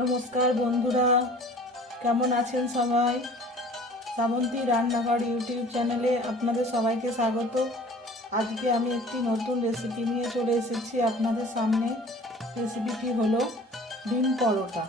নমস্কার বন্ধুরা, কেমন আছেন সবাই? শ্রাবন্তী রান্নাঘর ইউটিউব চ্যানেলে আপনাদের সবাইকে স্বাগত। আজকে আমি একটি নতুন রেসিপি নিয়ে চলে এসেছি আপনাদের সামনে। রেসিপিটি হলো ডিম পরোটা।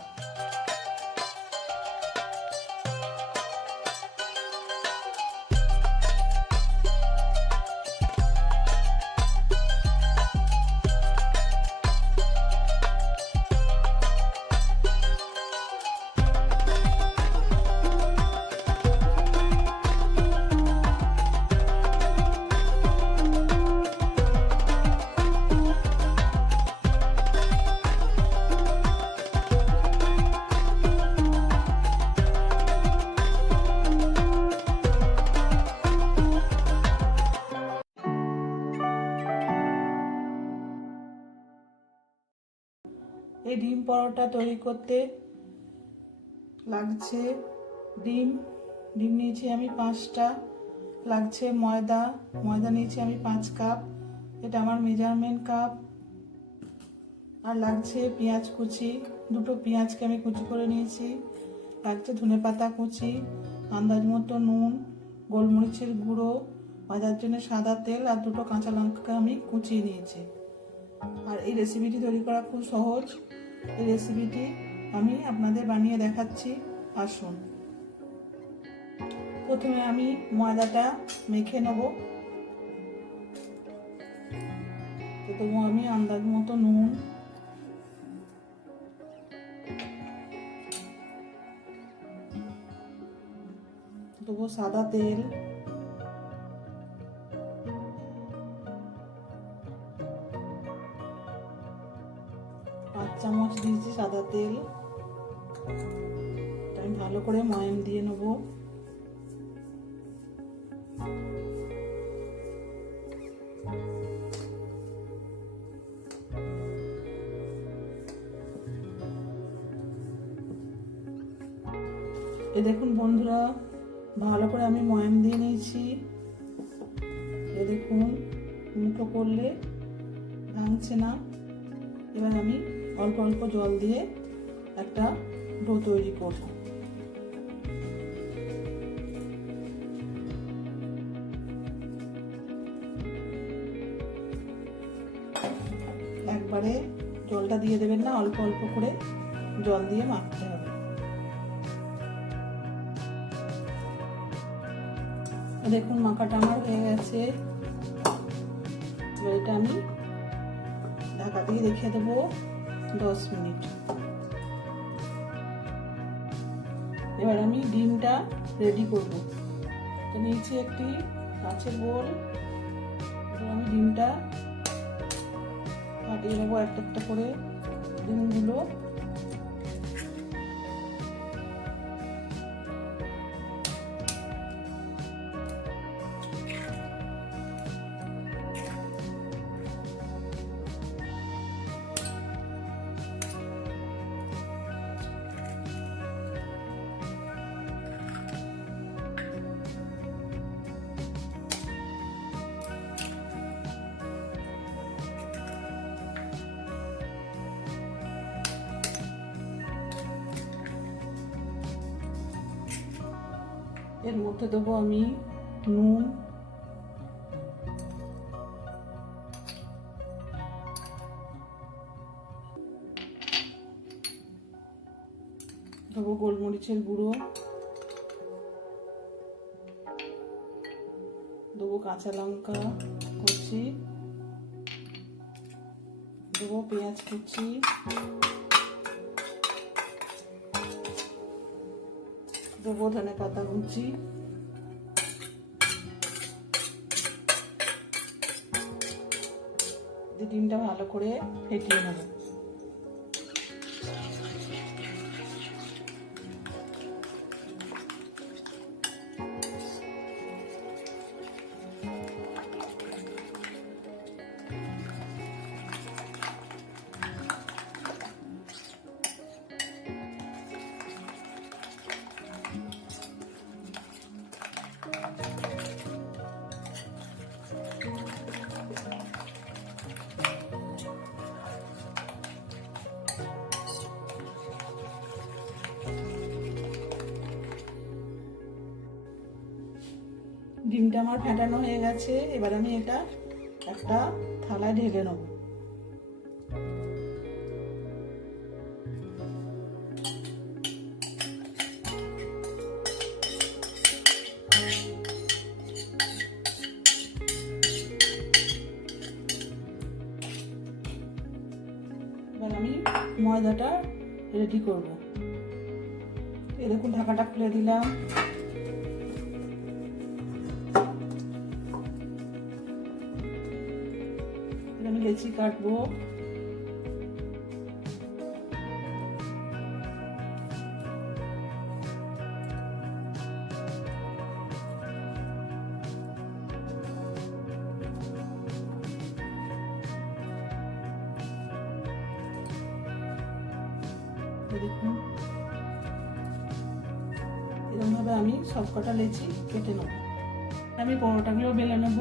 এই ডিম পরোটা তৈরি করতে লাগছে ডিম নিয়েছি আমি 5টা, লাগছে ময়দা নিয়েছি আমি 5 কাপ, এটা আমার মেজারমেন্ট কাপ। আর লাগছে পেঁয়াজ কুচি, 2টো পেঁয়াজকে আমি কুচি করে নিয়েছি। লাগছে ধনেপাতা কুচি, আন্দাজ মতো নুন, গোলমরিচের গুঁড়ো, ভাজার জন্য সাদা তেল আর 2টো কাঁচা লঙ্কা আমি কুচিয়ে নিয়েছি। আর এই রেসিপিটি তৈরি করা খুব সহজ। এই রেসিপিটি আমি আপনাদের বানিয়ে দেখাচ্ছি, আসুন। প্রথমে আমি ময়দাটা মেখে নেব। দেবো আমি আন্দাজ মতো নুন, দেবো সাদা তেল, 5 চামচ দিয়েছি সাদা তেল। আমি ভালো করে ময়ান দিয়ে নেব। এই দেখুন বন্ধুরা, ভালো করে আমি ময়ান দিয়ে নিয়েছি। এই দেখুন, মুঠো করলে ভাঙছে না। এবার আমি অল্প অল্প জল দিয়ে একটা ডো তৈরি করব। একবারে জলটা দিয়ে দেবেন না, অল্প অল্প করে জল দিয়ে মাখতে হবে। দেখুন মাখাটা আমার হয়ে গেছে। এবার এটা আমি ঢাকা দিয়ে রেখে দেবো 10 মিনিট। এবার আমি ডিমটা রেডি করব। তো নিয়েছি একটি কাঁচের বোল, আমি ডিমটা ফাটিয়ে নেবো একটা একটা করে ডিমগুলো। এর মধ্যে দেবো আমি নুন, দেবো গোলমরিচের গুঁড়ো, দেবো কাঁচা লঙ্কা কুচি, দেবো পেঁয়াজ কুচি, দেবো ধনেপাতা কুচি, ডিমটা ভালো করে ফেটিয়ে নেব। ডিমটা আমার ফেটানো হয়ে গেছে। এবার আমি এটা একটা থালায় ঢেলে নেব। এবার আমি ময়দাটা রেডি করব। এই দেখুন ঢাকাটা খুলে দিলাম। আমি লেচি কাটবো। দেখুন এরকম ভাবে আমি সবকটা লেচি কেটে নেব। আমি পরোটাগুলো বেলে নেব।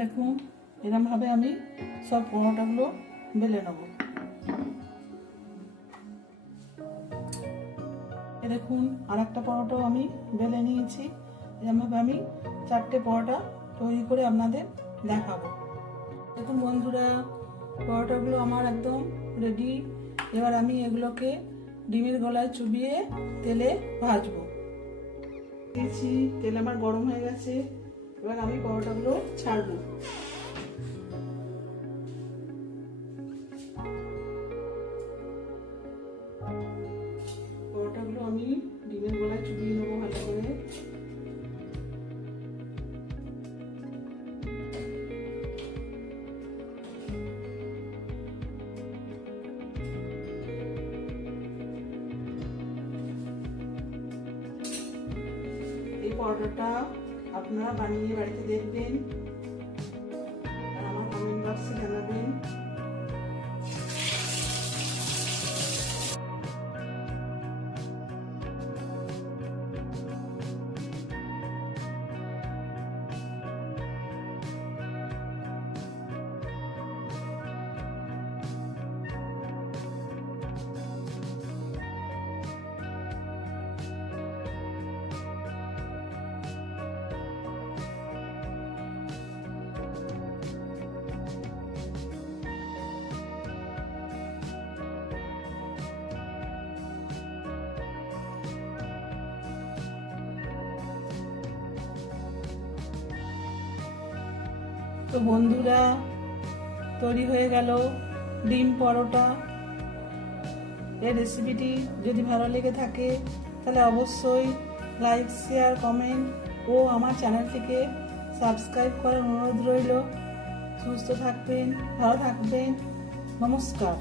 দেখুন এরকম ভাবে আমি সব পরোটাগুলো বেলে নেব। দেখুন আর একটা পরোটাও আমি বেলে নিয়েছি। এরকম ভাবে আমি 4টে পরোটা তৈরি করে আপনাদের দেখাবো। দেখুন বন্ধুরা পরোটাগুলো আমার একদম রেডি। এবার আমি এগুলোকে ডিমের গলায় চুবিয়ে তেলে ভাজবো। দিয়েছি, তেল আমার গরম হয়ে গেছে। এবার আমি পরোটাগুলো ছাড়বো। পরোটাগুলো আমি ডিমের গলায় চুবিয়ে নেবো ভালো করে। এই পরোটাটা আপনারা বানিয়ে বাড়িতে দেখবেন আর আমার কমেন্ট বক্সে জানাবেন। তো বন্ধুরা তৈরি হয়ে গেল ডিম পরোটা। এই রেসিপিটি যদি ভালো লেগে থাকে তাহলে অবশ্যই লাইক, শেয়ার, কমেন্ট ও আমার চ্যানেলটিকে সাবস্ক্রাইব করার অনুরোধ রইল। সুস্থ থাকবেন, ভালো থাকবেন। নমস্কার।